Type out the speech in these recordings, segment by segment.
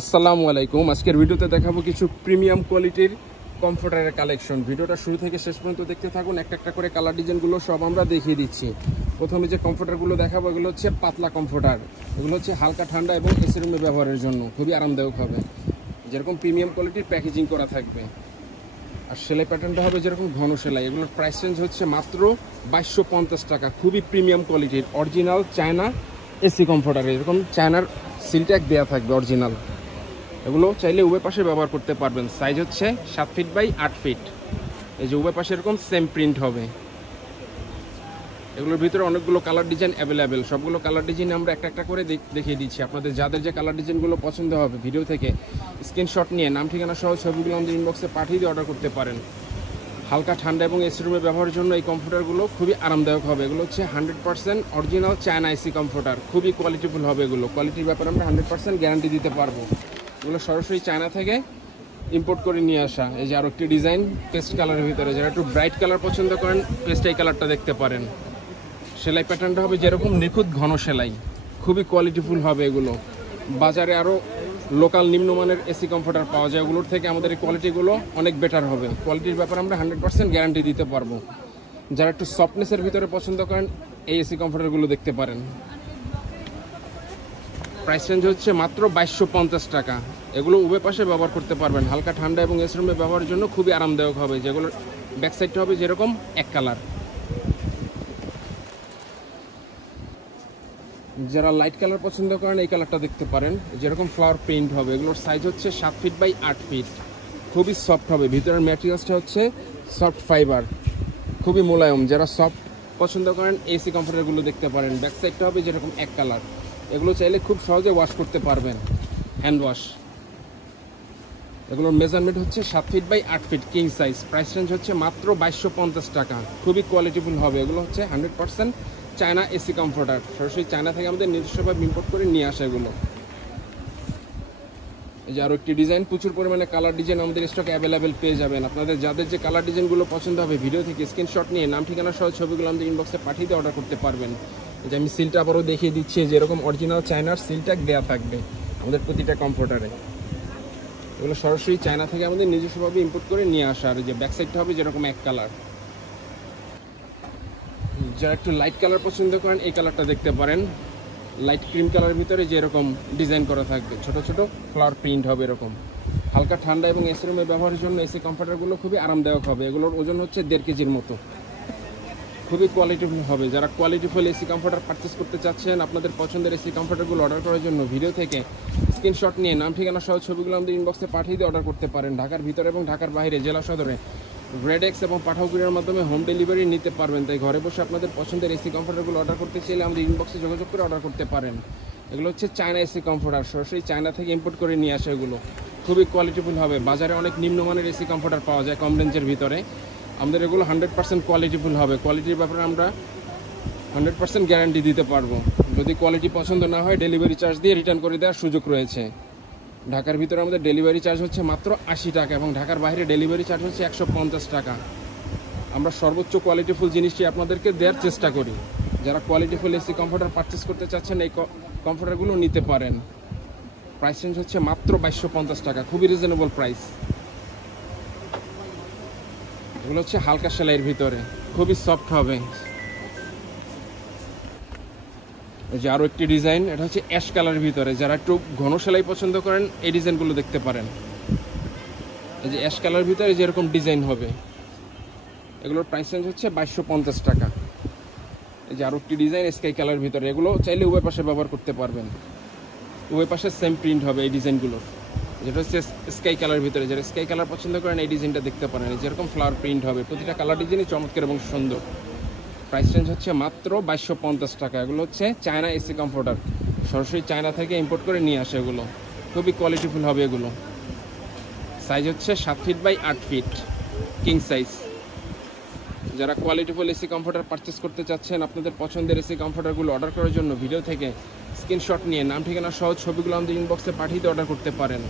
আসসালামু আলাইকুম। আজকের ভিডিওতে দেখাবো কিছু প্রিমিয়াম কোয়ালিটির কমফোর্টারের কালেকশন। ভিডিওটা শুরু থেকে শেষ পর্যন্ত দেখতে থাকুন। একটা একটা করে কালার ডিজাইনগুলো সব আমরা দেখিয়ে দিচ্ছি। প্রথমে যে কমফোর্টারগুলো দেখাবো এগুলো হচ্ছে পাতলা কমফোর্টার। এগুলো হচ্ছে হালকা ঠান্ডা এবং এসি রুমে ব্যবহারের জন্য খুবই আরামদায়ক হবে। যেরকম প্রিমিয়াম কোয়ালিটির প্যাকেজিং করা থাকবে, আর সেলাই প্যাটার্নটা হবে যেরকম ঘন সেলাই। এগুলোর প্রাইস রেঞ্জ হচ্ছে মাত্র 2250 টাকা। খুবই প্রিমিয়াম কোয়ালিটির অরিজিনাল চায়না এসি কমফোর্টার। এরকম চায়নার সিলট্যাগ দেওয়া থাকবে অরিজিনাল। এগুলো চাইলে উভয় পাশে ব্যবহার করতে পারবেন। সাইজ হচ্ছে 7 ফিট বাই 8 ফিট। এই যে উভয় পাশে এরকম সেম প্রিন্ট হবে। এগুলোর ভিতরে অনেকগুলো কালার ডিজাইন অ্যাভেলেবেল। সবগুলো কালার ডিজাইন আমরা একটা একটা করে দেখিয়ে দিচ্ছি। আপনাদের যাদের যে কালার ডিজাইনগুলো পছন্দ হবে ভিডিও থেকে স্ক্রিনশট নিয়ে নাম ঠিকানা সহ ছবিগুলো আমাদের ইনবক্সে পাঠিয়ে দিয়ে অর্ডার করতে পারেন। হালকা ঠান্ডা এবং এসি রুমে ব্যবহারের জন্য এই কমফোর্টারগুলো খুবই আরামদায়ক হবে। এগুলো হচ্ছে 100% অরিজিনাল চায়না এসি কমফোর্টার। খুবই কোয়ালিটিফুল হবে এগুলো। কোয়ালিটির ব্যাপারে আমরা 100% গ্যারান্টি দিতে পারবো। এগুলো সরাসরি চায়না থেকে ইম্পোর্ট করে নিয়ে আসা। এই যে আরও একটি ডিজাইন পেস্ট কালারের ভিতরে, যারা একটু ব্রাইট কালার পছন্দ করেন পেস্ট এই কালারটা দেখতে পারেন। সেলাই প্যাটার্নটা হবে যেরকম নিখুঁত ঘন সেলাই। খুবই কোয়ালিটিফুল হবে এগুলো। বাজারে আরও লোকাল নিম্নমানের এসি কমফোর্টার পাওয়া যায়, ওগুলোর থেকে আমাদের এই কোয়ালিটিগুলো অনেক বেটার হবে। কোয়ালিটির ব্যাপারে আমরা 100% গ্যারান্টি দিতে পারবো। যারা একটু সফটনেসের ভিতরে পছন্দ করেন এই এসি কমফোর্টারগুলো দেখতে পারেন। প্রাইস রেঞ্জ হচ্ছে মাত্র 2250 টাকা। এগুলো উভয় পাশে ব্যবহার করতে পারবেন। হালকা ঠান্ডা এবং এসি রুমে ব্যবহারের জন্য খুবই আরামদায়ক হবে। যেগুলোর ব্যাক সাইডটা হবে যেরকম এক কালার। যারা লাইট কালার পছন্দ করেন এই কালারটা দেখতে পারেন, যেরকম ফ্লাওয়ার প্রিন্ট হবে। এগুলোর সাইজ হচ্ছে 7 ফিট বাই 8 ফিট। খুবই সফট হবে। ভিতরের ম্যাটেরিয়ালসটা হচ্ছে সফট ফাইবার, খুবই মোলায়েম। যারা সফট পছন্দ করেন এসি কমফোর্টারগুলো দেখতে পারেন। ব্যাক সাইডটা হবে যেরকম এক কালার। এগুলো চাইলে খুব সহজে ওয়াশ করতে পারবেন, হ্যান্ড ওয়াশ। এগুলোর মেজারমেন্ট হচ্ছে 7 feet by 8 feet, king size. Price range হচ্ছে মাত্র 2250 টাকা। খুবই কোয়ালিটিফুল হবে। এগুলো হচ্ছে 100% চায়না এসি কমফোর্টার। সরাসরি চায়না থেকে আমাদের নিজস্বভাবে ইম্পোর্ট করে নিয়ে আসা এগুলো। এই যে আরও একটি ডিজাইন, প্রচুর পরিমাণে কালার ডিজাইন আমাদের স্টকে অ্যাভেলেবেল পেয়ে যাবেন। আপনাদের যাদের যে কালার ডিজাইনগুলো পছন্দ হবে ভিডিও থেকে স্ক্রিনশট নিয়ে নাম ঠিকানা সহ ছবিগুলো আমাদের ইনবক্সে পাঠিয়ে দিয়ে অর্ডার করতে পারবেন। এই যে আমি সিলটা আবারও দেখিয়ে দিচ্ছি, যেরকম অরিজিনাল চায়নার সিলট্যাগ দেওয়া থাকবে আমাদের প্রতিটা কমফোর্টারে। এগুলো সরাসরি চায়না থেকে আমাদের নিজস্বভাবে ইম্পোর্ট করে নিয়ে আসা। আর যে ব্যাক সাইডটা হবে যেরকম এক কালার। যারা একটু লাইট কালার পছন্দ করেন এই কালারটা দেখতে পারেন। লাইট ক্রিম কালারের ভিতরে যেরকম ডিজাইন করা থাকবে, ছোট ছোট ফ্লাওয়ার প্রিন্ট হবে এরকম। হালকা ঠান্ডা এবং এসি রুমে ব্যবহারের জন্য এসি কমফোর্টারগুলো খুবই আরামদায়ক হবে। এগুলোর ওজন হচ্ছে 1.5 কেজির মতো। খুবই কোয়ালিটিফুল হবে। যারা কোয়ালিটিফুল এসি কমফোর্টার পারচেস করতে চাচ্ছেন, আপনাদের পছন্দের এসি কমফোর্টারগুলো অর্ডার করার জন্য ভিডিও থেকে স্ক্রিনশট নিয়ে নাম ঠিকানা সহ ছবিগুলো আমাদের ইনবক্সে পাঠিয়ে দিয়ে অর্ডার করতে পারেন। ঢাকার ভিতরে এবং ঢাকার বাইরে জেলা সদরে রেডেক্স এবং পাঠাও কুরিয়ারের মাধ্যমে হোম ডেলিভারি নিতে পারবেন। তাই ঘরে বসে আপনাদের পছন্দের এসি কমফোর্টারগুলো অর্ডার করতে চাইলে আমাদের ইনবক্সে যোগাযোগ করে অর্ডার করতে পারেন। এগুলো হচ্ছে চায়না এসি কমফোর্টার, সরাসরি চায়না থেকে ইম্পোর্ট করে নিয়ে আসে। এগুলো খুবই কোয়ালিটিফুল হবে। বাজারে অনেক নিম্নমানের এসি কমফোর্টার পাওয়া যায় কম রেঞ্জের ভিতরে। আমাদের এগুলো 100% কোয়ালিটিফুল হবে। কোয়ালিটির ব্যাপারে আমরা 100% গ্যারান্টি দিতে পারবো। যদি কোয়ালিটি পছন্দ না হয় ডেলিভারি চার্জ দিয়ে রিটার্ন করে দেওয়ার সুযোগ রয়েছে। ঢাকার ভিতরে আমাদের ডেলিভারি চার্জ হচ্ছে মাত্র 80 টাকা এবং ঢাকার বাইরে ডেলিভারি চার্জ হচ্ছে 150 টাকা। আমরা সর্বোচ্চ কোয়ালিটিফুল জিনিসটি আপনাদেরকে দেওয়ার চেষ্টা করি। যারা কোয়ালিটিফুল এসি কমফোর্টার পারচেস করতে চাচ্ছেন এই কমফোর্টারগুলো নিতে পারেন। প্রাইস রেঞ্জ হচ্ছে মাত্র 2250 টাকা। খুবই রিজনেবল প্রাইস। এগুলো হচ্ছে হালকা সেলাইয়ের ভিতরে, খুবই সফট হবে। এই যে আরও একটি ডিজাইন, এটা হচ্ছে অ্যাশ কালারের ভিতরে। যারা একটু ঘন সেলাই পছন্দ করেন এই ডিজাইনগুলো দেখতে পারেন। এই যে অ্যাশ কালারের ভিতরে যেরকম ডিজাইন হবে। এগুলোর প্রাইস রেঞ্জ হচ্ছে 2250 টাকা। এই যে আরও একটি ডিজাইন স্কাই কালারের ভিতরে। এগুলো চাইলে উভয় পাশে ব্যবহার করতে পারবেন। উভয় পাশে সেম প্রিন্ট হবে এই ডিজাইনগুলোর। যেটা হচ্ছে স্কাই কালারের ভিতরে। যারা স্কাই কালার পছন্দ করেন এই ডিজাইনটা দেখতে পারেন। যেরকম ফ্লাওয়ার প্রিন্ট হবে, প্রতিটা কালার ডিজাইনই চমৎকার এবং সুন্দর। প্রাইস রেঞ্জ হচ্ছে মাত্র 2250 টাকা। এগুলো হচ্ছে চায়না এসি কমফোর্টার, সরাসরি চায়না থেকে ইম্পোর্ট করে নিয়ে আসে। এগুলো খুবই কোয়ালিটিফুল হবে। এগুলো সাইজ হচ্ছে 7 feet by 8 feet, king size. যারা কোয়ালিটিফুল এসি কমফোর্টার পারচেস করতে চাচ্ছেন, আপনাদের পছন্দের এসি কমফোর্টারগুলো অর্ডার করার জন্য ভিডিও থেকে স্ক্রিনশট নিয়ে নাম ঠিকানা সহ ছবিগুলো আমাদের ইনবক্সে পাঠিয়ে অর্ডার করতে পারেন।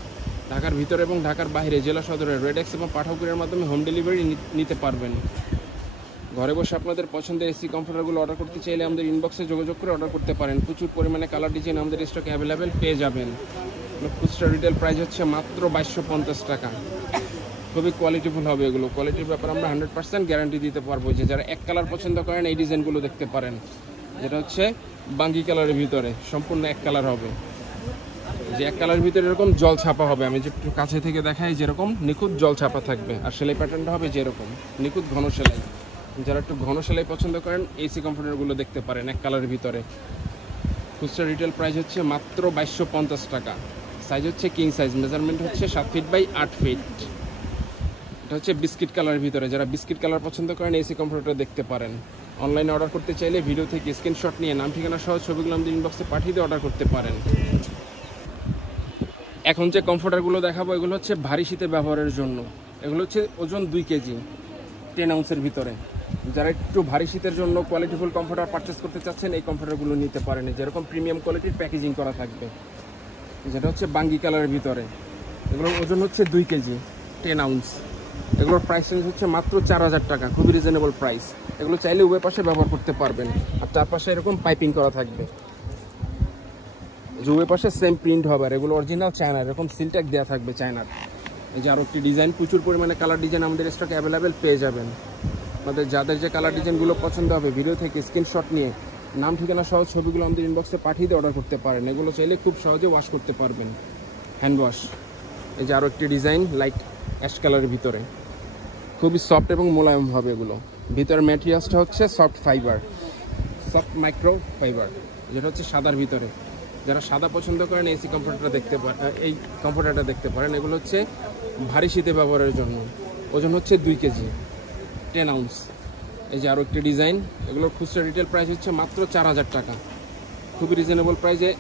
ঢাকার ভিতরে এবং ঢাকার বাইরে জেলা সদরে রেডেক্স এবং পাঠাও কুরিয়ারের মাধ্যমে হোম ডেলিভারি নিতে পারবেন। ঘরে বসে আপনাদের পছন্দের এসি কমফোর্টারগুলো অর্ডার করতে চাইলে আমাদের ইনবক্সে যোগাযোগ করে অর্ডার করতে পারেন। প্রচুর পরিমাণে কালার ডিজাইন আমাদের স্টকে অ্যাভেলেবেল পেয়ে যাবেন। খুচরা রিটেল প্রাইস হচ্ছে মাত্র 2250 টাকা। খুবই কোয়ালিটিফুল হবে এগুলো। কোয়ালিটির ব্যাপারে আমরা 100% গ্যারান্টি দিতে পারবো। যে যারা এক কালার পছন্দ করেন এই ডিজাইনগুলো দেখতে পারেন, যেটা হচ্ছে বাঙ্গি কালারের ভিতরে সম্পূর্ণ এক কালার হবে। যে এক কালারের ভিতরে এরকম জল ছাপা হবে, আমি যে একটু কাছে থেকে দেখাই, যেরকম নিখুঁত জল ছাপা থাকবে। আর সেলাই প্যাটার্নটা হবে যেরকম নিখুঁত ঘন সেলাই। যারা একটু ঘন সেলাই পছন্দ করেন এসি কমফোর্টারগুলো দেখতে পারেন এক কালারের ভিতরে। খুচরা রিটেল প্রাইস হচ্ছে মাত্র 2250 টাকা। সাইজ হচ্ছে কিং সাইজ, মেজারমেন্ট হচ্ছে 7 ফিট বাই 8 ফিট। এটা হচ্ছে বিস্কিট কালারের ভিতরে। যারা বিস্কিট কালার পছন্দ করেন এসি কমফোর্টার দেখতে পারেন। অনলাইনে অর্ডার করতে চাইলে ভিডিও থেকে স্ক্রিনশট নিয়ে নাম ঠিকানা সহ ছবিগুলো আমাদের ইনবক্সে পাঠিয়ে দিয়ে অর্ডার করতে পারেন। এখন যে কমফোর্টারগুলো দেখাবো এগুলো হচ্ছে ভারী শীতে ব্যবহারের জন্য। এগুলো হচ্ছে ওজন 2 কেজি 10 আউন্সের ভিতরে। যারা একটু ভারী শীতের জন্য কোয়ালিটিফুল কমফোর্টার পারচেস করতে চাচ্ছেন এই কমফোর্টারগুলো নিতে পারেন। যেরকম প্রিমিয়াম কোয়ালিটির প্যাকেজিং করা থাকবে, যেটা হচ্ছে বাঙ্গি কালারের ভিতরে। এগুলোর ওজন হচ্ছে 2 কেজি 10 আউন্স। এগুলোর প্রাইস রেঞ্জ হচ্ছে মাত্র 4000 টাকা। খুবই রিজনেবল প্রাইস। এগুলো চাইলে উভয় পাশে ব্যবহার করতে পারবেন। আর চারপাশে এরকম পাইপিং করা থাকবে, যে উভয় পাশে সেম প্রিন্ট হবে। আর এগুলো অরিজিনাল চায়নার, এরকম সিলট্যাগ দেওয়া থাকবে চায়নার। এই যে আরও একটি ডিজাইন, প্রচুর পরিমাণে কালার ডিজাইন আমাদের স্টকে অ্যাভেলেবেল পেয়ে যাবেন। আমাদের যাদের যে কালার ডিজাইনগুলো পছন্দ হবে ভিডিও থেকে স্ক্রিনশট নিয়ে নাম ঠিকানা সহ ছবিগুলো আমাদের ইনবক্সে পাঠিয়ে দিয়ে অর্ডার করতে পারেন। এগুলো চাইলে খুব সহজে ওয়াশ করতে পারবেন, হ্যান্ড ওয়াশ। এই যে আরও একটি ডিজাইন লাইট অ্যাশ কালারের ভিতরে, খুবই সফট এবং মোলায়েম হবে এগুলো। ভিতরের ম্যাটেরিয়ালসটা হচ্ছে soft fibre, soft micro fibre, যেটা হচ্ছে সাদার ভিতরে। যারা সাদা পছন্দ করেন এই কমফোর্টারটা দেখতে পারেন। এগুলো হচ্ছে ভারী শীতে ব্যবহারের জন্য। ওজন হচ্ছে 2 কেজি 10 আউন্স। এই যে আরও একটি ডিজাইন, এগুলোর খুচরা রিটেল প্রাইস হচ্ছে মাত্র 4000 টাকা। খুবই রিজনেবল প্রাইসে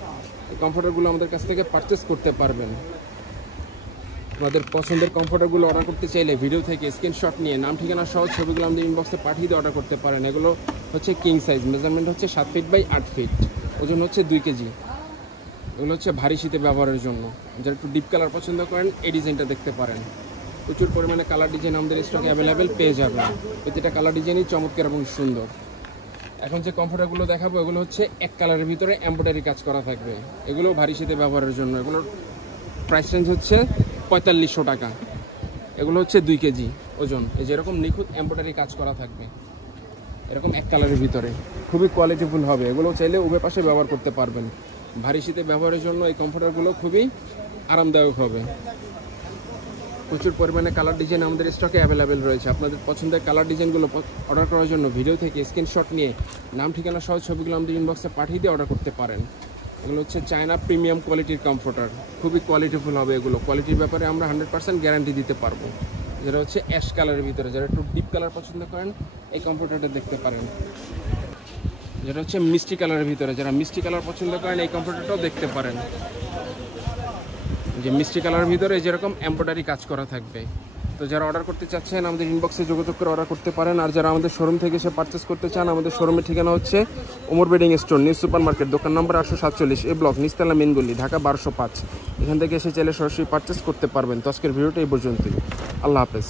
এই কমফোর্টারগুলো আমাদের কাছ থেকে পারচেস করতে পারবেন। আমাদের পছন্দের কমফোর্টারগুলো অর্ডার করতে চাইলে ভিডিও থেকে স্ক্রিনশট নিয়ে নাম ঠিকানা সহ ছবিগুলো আমাদের ইনবক্সে পাঠিয়ে দিয়ে অর্ডার করতে পারেন। এগুলো হচ্ছে কিং সাইজ, মেজারমেন্ট হচ্ছে 7 ফিট বাই 8 ফিট, ওজন হচ্ছে 2 কেজি। এগুলো হচ্ছে ভারী শীতে ব্যবহারের জন্য। যারা একটু ডিপ কালার পছন্দ করেন এই ডিজাইনটা দেখতে পারেন। প্রচুর পরিমাণে কালার ডিজাইন আমাদের স্টকে অ্যাভেলেবেল পেয়ে যাবেন। প্রতিটা কালার ডিজাইনই চমৎকার এবং সুন্দর। এখন যে কমফোর্টারগুলো দেখাবো এগুলো হচ্ছে এক কালারের ভিতরে এমব্রয়ডারি কাজ করা থাকবে। এগুলো ভারী শীতে ব্যবহারের জন্য। এগুলোর প্রাইস রেঞ্জ হচ্ছে 4500 টাকা। এগুলো হচ্ছে 2 কেজি ওজন। এই যে এরকম নিখুঁত এমব্রয়ডারি কাজ করা থাকবে এরকম এক কালারের ভিতরে। খুবই কোয়ালিটিফুল হবে। এগুলো চাইলে উভয় পাশে ব্যবহার করতে পারবেন। ভারী শীতে ব্যবহারের জন্য এই কমফোর্টারগুলো খুবই আরামদায়ক হবে। প্রচুর পরিমাণে কালার ডিজাইন আমাদের স্টকে অ্যাভেলেবেল রয়েছে। আপনাদের পছন্দের কালার ডিজাইনগুলো অর্ডার করার জন্য ভিডিও থেকে স্ক্রিনশট নিয়ে নাম ঠিকানা সহ ছবিগুলো আমাদের ইনবক্সে পাঠিয়ে দিয়ে অর্ডার করতে পারেন। এগুলো হচ্ছে চায়না প্রিমিয়াম কোয়ালিটির কমফোর্টার। খুবই কোয়ালিটিফুল হবে এগুলো। কোয়ালিটির ব্যাপারে আমরা 100% গ্যারান্টি দিতে পারবো। যেটা হচ্ছে অ্যাশ কালারের ভিতরে। যারা একটু ডিপ কালার পছন্দ করেন এই কমফোর্টারটা দেখতে পারেন। যেটা হচ্ছে মিষ্টি কালারের ভিতরে। যারা মিষ্টি কালার পছন্দ করেন এই কমফোর্টারটাও দেখতে পারেন। যে মিষ্টি কালারের ভিতরে যেরকম এমব্রয়ডারি কাজ করা থাকবে। তো যারা অর্ডার করতে চাচ্ছেন আমাদের ইনবক্সে যোগাযোগ করে অর্ডার করতে পারেন। আর যারা আমাদের শোরুম থেকে এসে পারচেস করতে চান, আমাদের শোরুমের ঠিকানা হচ্ছে Omar bedding store, new super market, দোকান নম্বর 847, এ ব্লক, নিচতলা মেন গলি, ঢাকা 1205। এখান থেকে এসে চাইলে সরাসরি পারচেস করতে পারবেন। তো আজকের ভিডিওটা এই পর্যন্তই। আল্লাহ হাফেজ।